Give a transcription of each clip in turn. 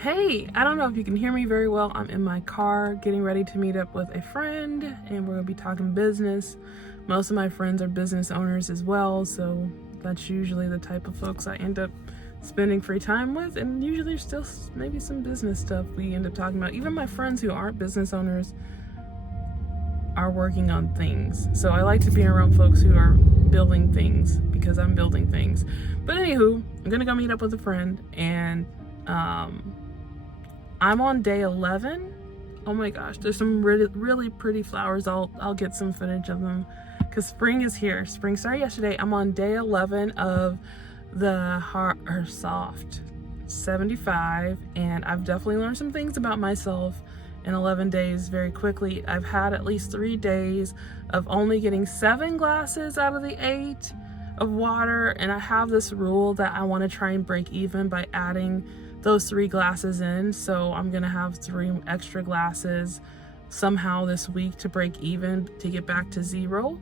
Hey, I don't know if you can hear me very well. I'm in my car getting ready to meet up with a friend and we're going to be talking business. Most of my friends are business owners as well, so that's usually the type of folks I end up spending free time with, and usually there's still maybe some business stuff we end up talking about. Even my friends who aren't business owners are working on things. So I like to be around folks who are building things because I'm building things. But anywho, I'm going to go meet up with a friend and I'm on day 11. Oh my gosh, there's some really pretty flowers. I'll get some footage of them because spring is here. Spring started yesterday. I'm on day 11 of the soft 75, and I've definitely learned some things about myself in 11 days very quickly. I've had at least 3 days of only getting 7 glasses out of the 8 of water, and I have this rule that I want to try and break even by adding those 3 glasses in. So I'm gonna have 3 extra glasses somehow this week to break even, to get back to 0,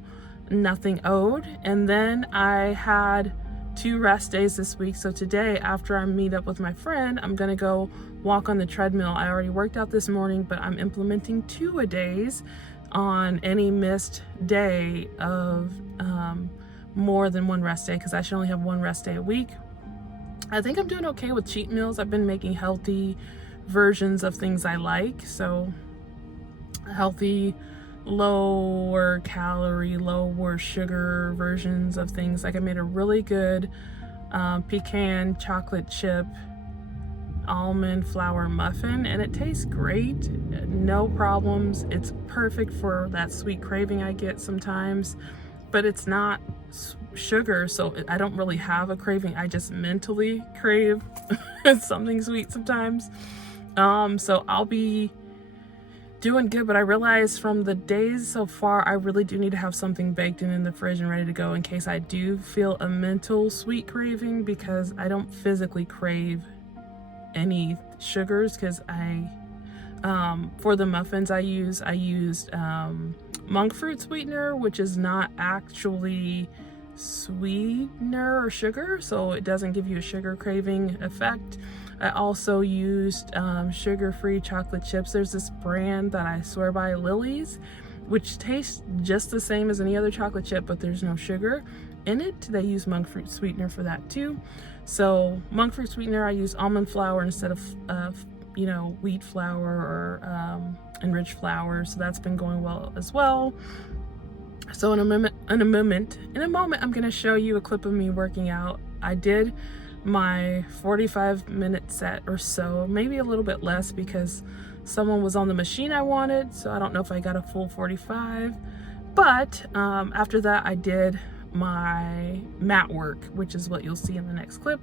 nothing owed. And then I had 2 rest days this week. So today, after I meet up with my friend, I'm gonna go walk on the treadmill. I already worked out this morning, but I'm implementing 2-a-days on any missed day of more than 1 rest day, because I should only have 1 rest day a week. I think I'm doing okay with cheat meals. I've been making healthy versions of things I like. So healthy, lower calorie, lower sugar versions of things. Like I made a really good pecan chocolate chip almond flour muffin, and it tastes great. No problems. It's perfect for that sweet craving I get sometimes, but it's not sugar, so I don't really have a craving. I just mentally crave something sweet sometimes. So I'll be doing good, but I realized from the days so far, I really do need to have something baked in the fridge and ready to go in case I do feel a mental sweet craving, because I don't physically crave any sugars. Because for the muffins I used monk fruit sweetener, which is not actually sweetener or sugar, so it doesn't give you a sugar craving effect. I also used sugar-free chocolate chips. There's this brand that I swear by, Lily's, which tastes just the same as any other chocolate chip, but there's no sugar in it. They use monk fruit sweetener for that too. So monk fruit sweetener, I use almond flour instead of wheat flour or enriched flour, so that's been going well as well. So in a moment I'm going to show you a clip of me working out. I did my 45-minute set or so, maybe a little bit less because someone was on the machine I wanted, so I don't know if I got a full 45. But after that I did my mat work, which is what you'll see in the next clip.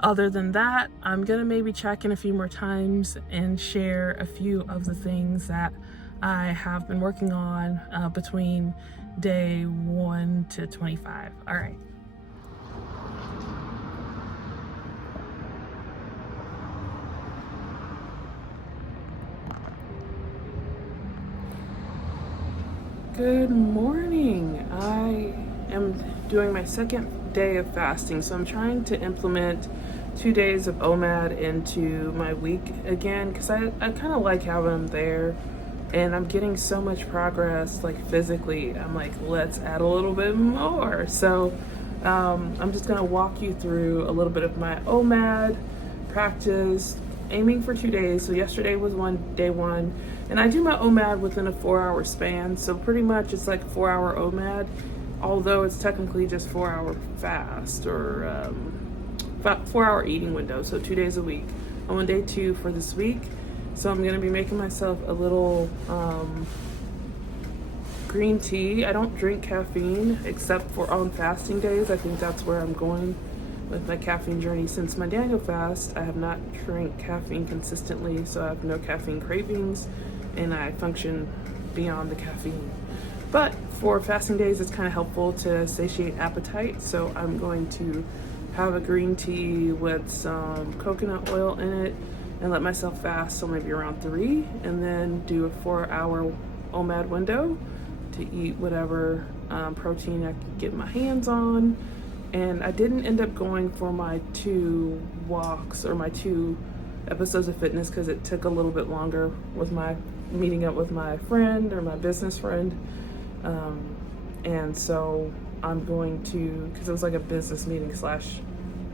Other than that, I'm gonna maybe check in a few more times and share a few of the things that I have been working on between day 1 to 25. All right. Good morning. I am doing my second day of fasting, so I'm trying to implement 2 days of OMAD into my week again, because I kind of like having them there, and I'm getting so much progress, like physically. I'm like, let's add a little bit more. So I'm just gonna walk you through a little bit of my OMAD practice, aiming for 2 days. So yesterday was day one, and I do my OMAD within a 4-hour span. So pretty much it's like 4-hour OMAD, although it's technically just 4-hour fast or 4-hour eating window. So 2 days a week. I'm on day 2 for this week. So I'm gonna be making myself a little green tea. I don't drink caffeine except for on fasting days. I think that's where I'm going with my caffeine journey. Since my Daniel fast, I have not drank caffeine consistently, so I have no caffeine cravings and I function beyond the caffeine. But for fasting days, it's kind of helpful to satiate appetite. So I'm going to have a green tea with some coconut oil in it and let myself fast, so maybe around 3, and then do a 4-hour OMAD window to eat whatever protein I could get my hands on. And I didn't end up going for my 2 walks or my 2 episodes of fitness because it took a little bit longer with my meeting up with my friend or my business friend. And so I'm going to, because it was like a business meeting slash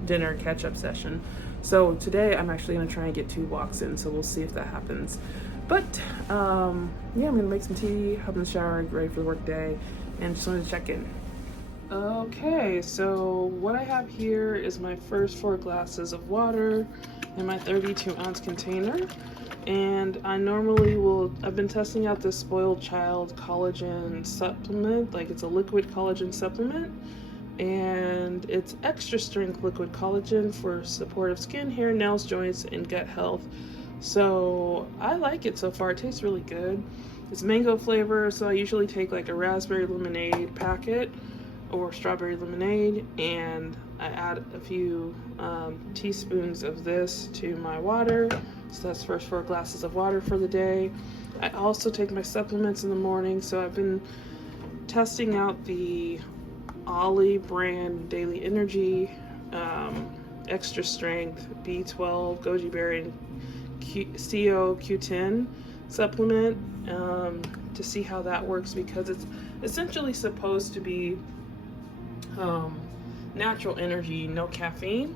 dinner catch-up session. So today I'm actually going to try and get 2 walks in, so we'll see if that happens. But yeah, I'm going to make some tea, hop in the shower, get ready for the work day, and just wanted to check in. Okay, so what I have here is my first 4 glasses of water in my 32-ounce container. And I normally will, I've been testing out this Spoiled Child collagen supplement, like it's a liquid collagen supplement. And it's extra strength liquid collagen for supportive skin, hair, nails, joints, and gut health. So I like it so far. It tastes really good. It's mango flavor, so I usually take like a raspberry lemonade packet or strawberry lemonade, and I add a few teaspoons of this to my water. So that's first 4 glasses of water for the day. I also take my supplements in the morning, so I've been testing out the Ollie brand Daily Energy, extra strength B12 goji berry and CoQ10 supplement to see how that works, because it's essentially supposed to be natural energy, no caffeine.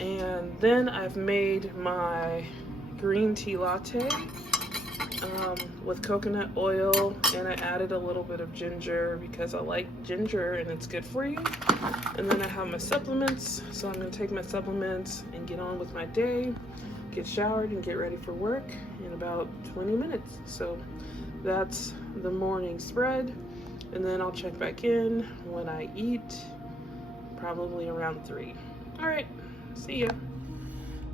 And then I've made my green tea latte with coconut oil, and I added a little bit of ginger because I like ginger and it's good for you. And then I have my supplements, so I'm going to take my supplements and get on with my day, get showered and get ready for work in about 20 minutes. So that's the morning spread, and then I'll check back in when I eat, probably around 3. All right, see ya.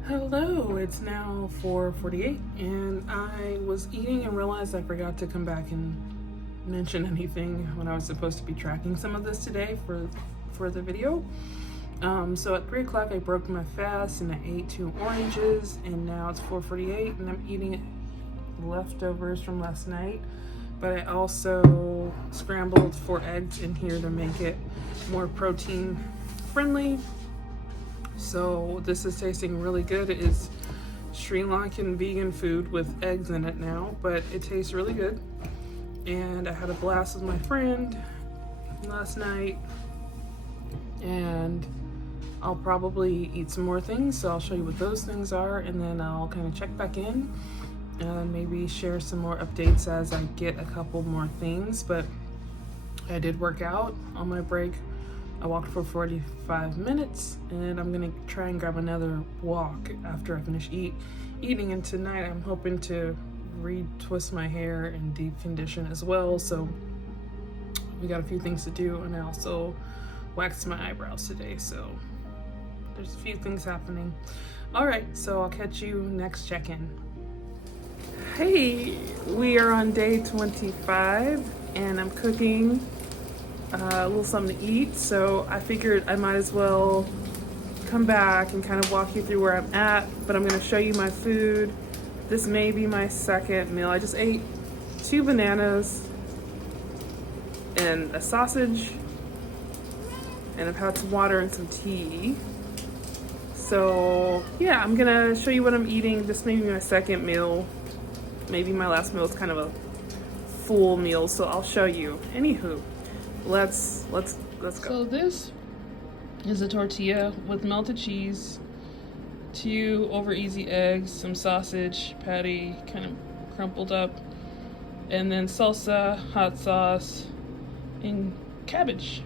Hello, it's now 4:48, and I was eating and realized I forgot to come back and mention anything when I was supposed to be tracking some of this today for the video. So at 3 o'clock I broke my fast and I ate 2 oranges, and now it's 4:48 and I'm eating leftovers from last night. But I also scrambled 4 eggs in here to make it more protein friendly. So this is tasting really good. It is Sri Lankan vegan food with eggs in it now, but it tastes really good. And I had a blast with my friend last night, and I'll probably eat some more things, so I'll show you what those things are, and then I'll kind of check back in and maybe share some more updates as I get a couple more things. But I did work out on my break. I walked for 45 minutes, and I'm gonna try and grab another walk after I finish eating. And tonight I'm hoping to retwist my hair and deep condition as well. So we got a few things to do, and I also waxed my eyebrows today. So there's a few things happening. All right, so I'll catch you next check-in. Hey, we are on day 25, and I'm cooking a little something to eat, so I figured I might as well come back and kind of walk you through where I'm at. But I'm going to show you my food. This may be my second meal. I just ate 2 bananas and a sausage, and I've had some water and some tea. So yeah, I'm gonna show you what I'm eating. This may be my second meal. Maybe my last meal is kind of a full meal, so I'll show you. Anywho, let's go. So this is a tortilla with melted cheese, 2 over easy eggs, some sausage patty kind of crumpled up, and then salsa, hot sauce, and cabbage.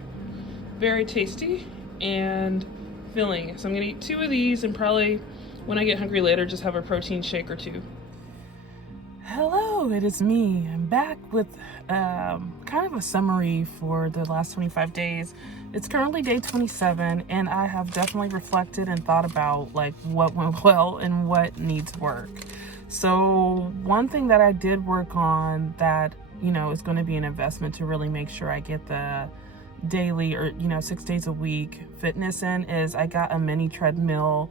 Very tasty and filling. So I'm gonna eat 2 of these, and probably when I get hungry later, just have a protein shake or 2. Hello, it is me. I'm back with kind of a summary for the last 25 days. It's currently day 27, and I have definitely reflected and thought about like what went well and what needs work. So one thing that I did work on that, you know, is going to be an investment to really make sure I get the daily or, you know, 6 days a week fitness in is I got a mini treadmill.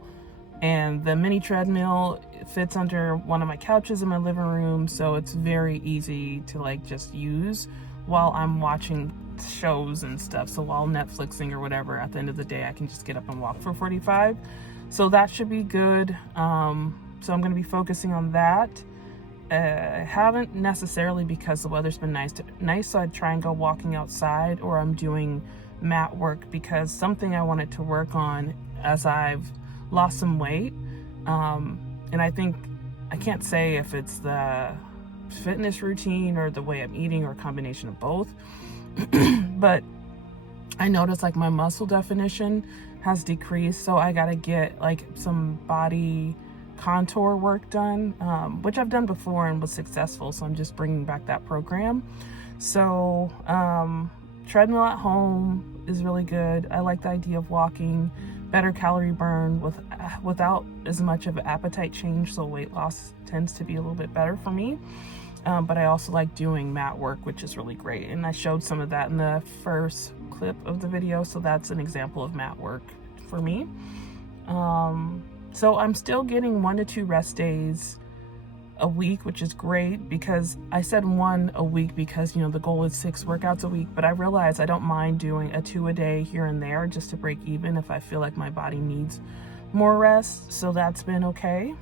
And the mini treadmill fits under one of my couches in my living room, so it's very easy to like just use while I'm watching shows and stuff. So while Netflixing or whatever, at the end of the day, I can just get up and walk for 45. So that should be good. So I'm going to be focusing on that. I haven't necessarily, because the weather's been nice, so I'd try and go walking outside, or I'm doing mat work, because something I wanted to work on as I've lost some weight. And I think, I can't say if it's the fitness routine or the way I'm eating or a combination of both, but I noticed like my muscle definition has decreased, so I gotta get like some body contour work done, which I've done before and was successful, so I'm just bringing back that program. So treadmill at home is really good. I like the idea of walking, better calorie burn without as much of an appetite change, so weight loss tends to be a little bit better for me. But I also like doing mat work, which is really great, and I showed some of that in the first clip of the video, so that's an example of mat work for me. So I'm still getting 1 to 2 rest days a week, which is great, because I said 1 a week because, you know, the goal is 6 workouts a week, but I realize I don't mind doing a 2 a day here and there just to break even if I feel like my body needs more rest. So that's been okay.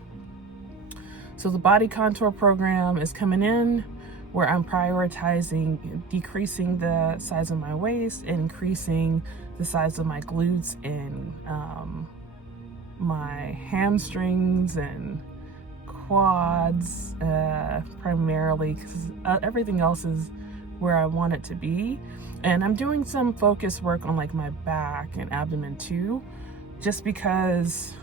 So the body contour program is coming in, where I'm prioritizing decreasing the size of my waist, increasing the size of my glutes and my hamstrings and quads, primarily, because everything else is where I want it to be. And I'm doing some focus work on like my back and abdomen too, just because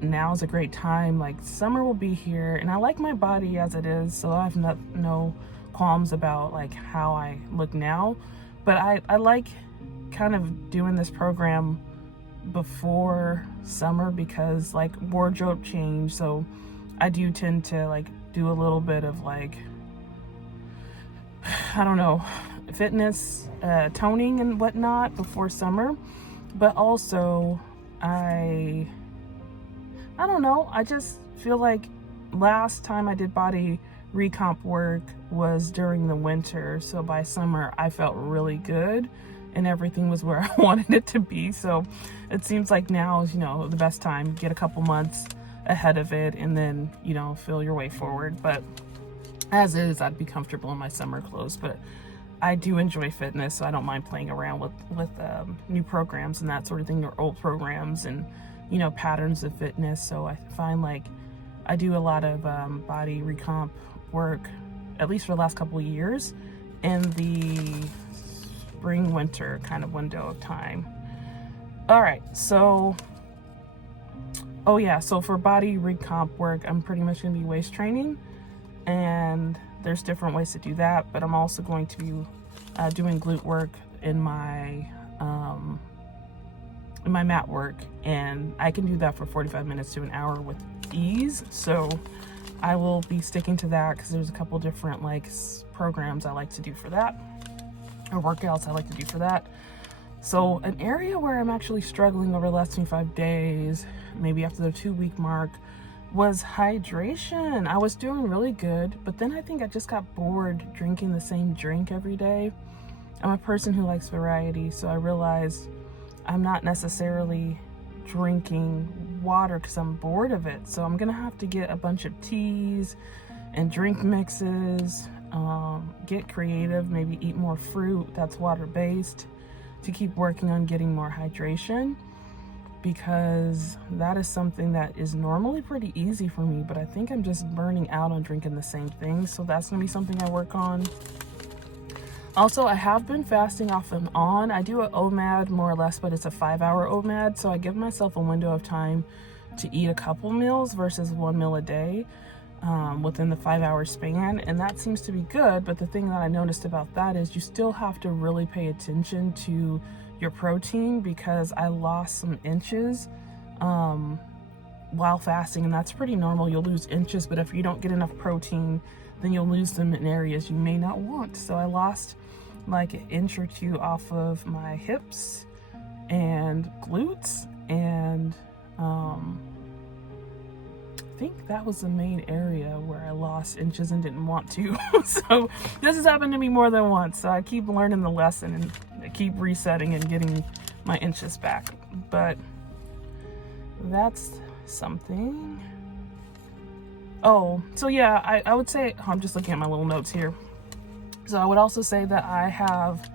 now is a great time. Like, summer will be here, and I like my body as it is, so I have no qualms about like how I look now. But I like kind of doing this program before summer, because like wardrobe change, so I do tend to like do a little bit of like, I don't know, fitness, toning and whatnot before summer. But also I don't know, I just feel like last time I did body recomp work was during the winter, so by summer I felt really good and everything was where I wanted it to be. So it seems like now is, you know, the best time. Get a couple months ahead of it and then, you know, feel your way forward. But as is, I'd be comfortable in my summer clothes, but I do enjoy fitness, so I don't mind playing around with new programs and that sort of thing, or old programs and, you know, patterns of fitness. So I find like I do a lot of body recomp work, at least for the last couple of years, in the spring winter kind of window of time. All right, so oh yeah, so for body recomp work, I'm pretty much going to be waist training, and there's different ways to do that, but I'm also going to be doing glute work in my mat work, and I can do that for 45 minutes to an hour with ease. So I will be sticking to that, because there's a couple different like programs I like to do for that, or workouts I like to do for that. So an area where I'm actually struggling over the last 25 days, maybe after the 2-week mark, was hydration. I was doing really good, but then I think I just got bored drinking the same drink every day. I'm a person who likes variety, so I realized I'm not necessarily drinking water because I'm bored of it. So I'm gonna have to get a bunch of teas and drink mixes, get creative, maybe eat more fruit that's water-based to keep working on getting more hydration, because that is something that is normally pretty easy for me, but I think I'm just burning out on drinking the same thing. So that's gonna be something I work on. Also, I have been fasting off and on. I do an OMAD more or less, but it's a 5-hour OMAD, so I give myself a window of time to eat a couple meals versus 1 meal a day within the 5-hour span, and that seems to be good. But the thing that I noticed about that is you still have to really pay attention to your protein, because I lost some inches while fasting, and that's pretty normal. You'll lose inches, but if you don't get enough protein, then you'll lose them in areas you may not want. So I lost like 1 inch or 2 off of my hips and glutes, and I think that was the main area where I lost inches and didn't want to. So this has happened to me more than once, so I keep learning the lesson and I keep resetting and getting my inches back. But that's something. Oh, so yeah, I would say, I'm just looking at my little notes here. So I would also say that I have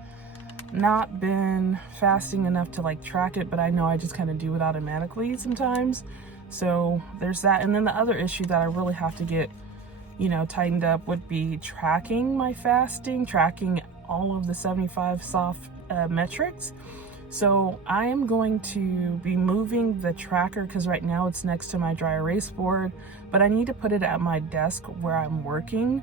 not been fasting enough to like track it, but I know I just kind of do it automatically sometimes. So there's that. And then the other issue that I really have to get, tightened up would be tracking my fasting, tracking all of the 75 soft metrics. So I am going to be moving the tracker because right now it's next to my dry erase board, but I need to put it at my desk where I'm working.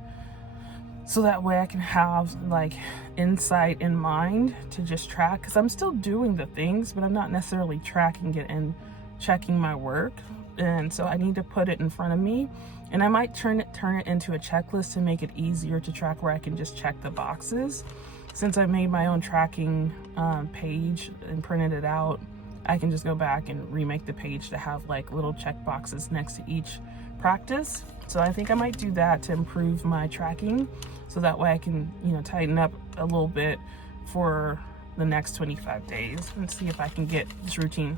So that way I can have like insight in mind to just track, because I'm still doing the things, but I'm not necessarily tracking it and checking my work. And so I need to put it in front of me, and I might turn it into a checklist to make it easier to track, where I can just check the boxes. Since I made my own tracking page and printed it out, I can just go back and remake the page to have like little check boxes next to each practice. So I think I might do that to improve my tracking, so that way I can, tighten up a little bit for the next 25 days and see if I can get this routine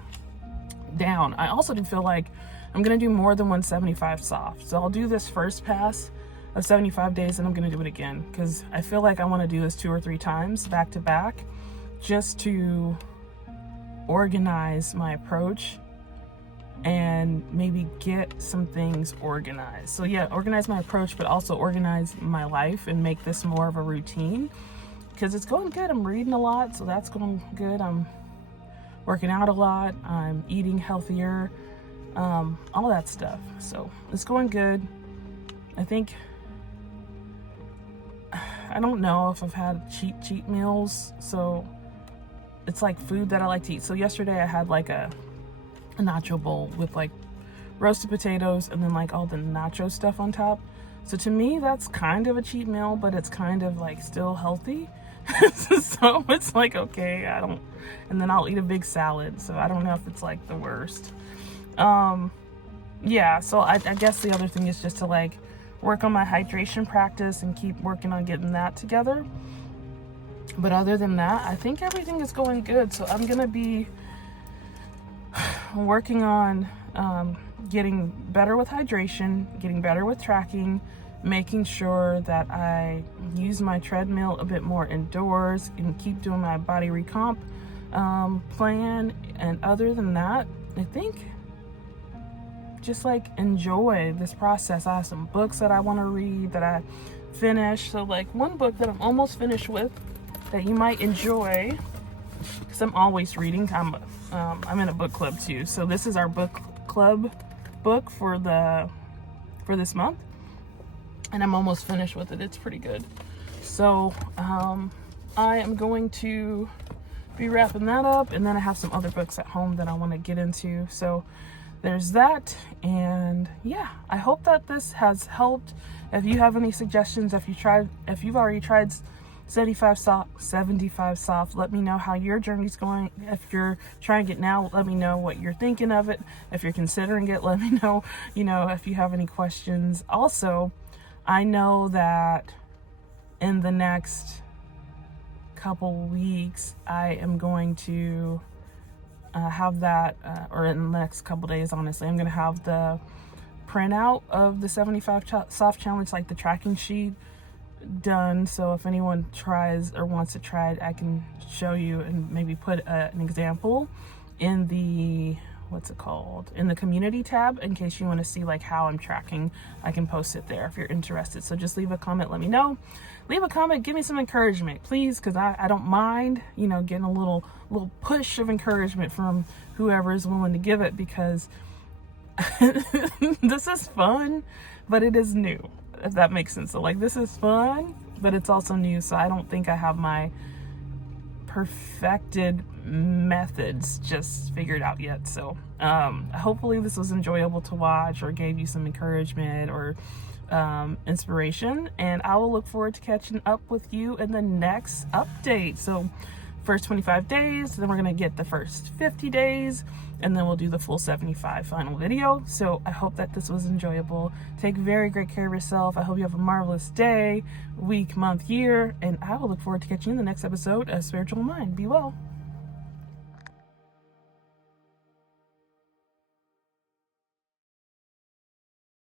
down. I also do feel like I'm gonna do more than 175 soft. So I'll do this first pass of 75 days and I'm gonna do it again, because I feel like I want to do this 2 or 3 times back to back, just to organize my approach and maybe get some things organized. So yeah, organize my approach, but also organize my life and make this more of a routine, because it's going good. I'm reading a lot, so that's going good. I'm working out a lot. I'm eating healthier, all that stuff. So it's going good. I think, I don't know if I've had cheat meals. So it's like food that I like to eat. So yesterday I had like a nacho bowl with like roasted potatoes and then like all the nacho stuff on top. So to me, that's kind of a cheat meal, but it's kind of like still healthy. So it's like, okay, and then I'll eat a big salad. So I don't know if it's like the worst. Yeah, so I guess the other thing is just to like work on my hydration practice and keep working on getting that together. But other than that, I think everything is going good. So I'm gonna be working on getting better with hydration, getting better with tracking, making sure that I use my treadmill a bit more indoors and keep doing my body recomp plan. And other than that, I think just like enjoy this process. I have some books that I want to read that I finished. So like one book that I'm almost finished with that you might enjoy, because I'm always reading. I'm in a book club too. So this is our book club book for this month, and I'm almost finished with it. It's pretty good. So I am going to be wrapping that up, and then I have some other books at home that I want to get into. So there's that. And yeah, I hope that this has helped. If you have any suggestions, if you've already tried 75 soft, let me know how your journey's going. If you're trying it now, let me know what you're thinking of it. If you're considering it, let me know, if you have any questions. Also, I know that in the next couple weeks, I am going to have that, or in the next couple days, honestly, I'm going to have the printout of the 75 soft challenge, like the tracking sheet, done. So if anyone tries or wants to try it, I can show you and maybe put an example in the in the community tab, in case you want to see like how I'm tracking. I can post it there if you're interested. So just leave a comment, let me know. Leave a comment, give me some encouragement, please, because I don't mind, getting a little push of encouragement from whoever is willing to give it, because this is fun, but it is new, if that makes sense. So like, this is fun, but it's also new. So I don't think I have my perfected methods just figured out yet. So hopefully this was enjoyable to watch, or gave you some encouragement or inspiration, and I will look forward to catching up with you in the next update. So first 25 days, then we're gonna get the first 50 days, and then we'll do the full 75 final video. So I hope that this was enjoyable. Take very great care of yourself. I hope you have a marvelous day, week, month, year, and I will look forward to catching you in the next episode of Spiritual Mind. Be well.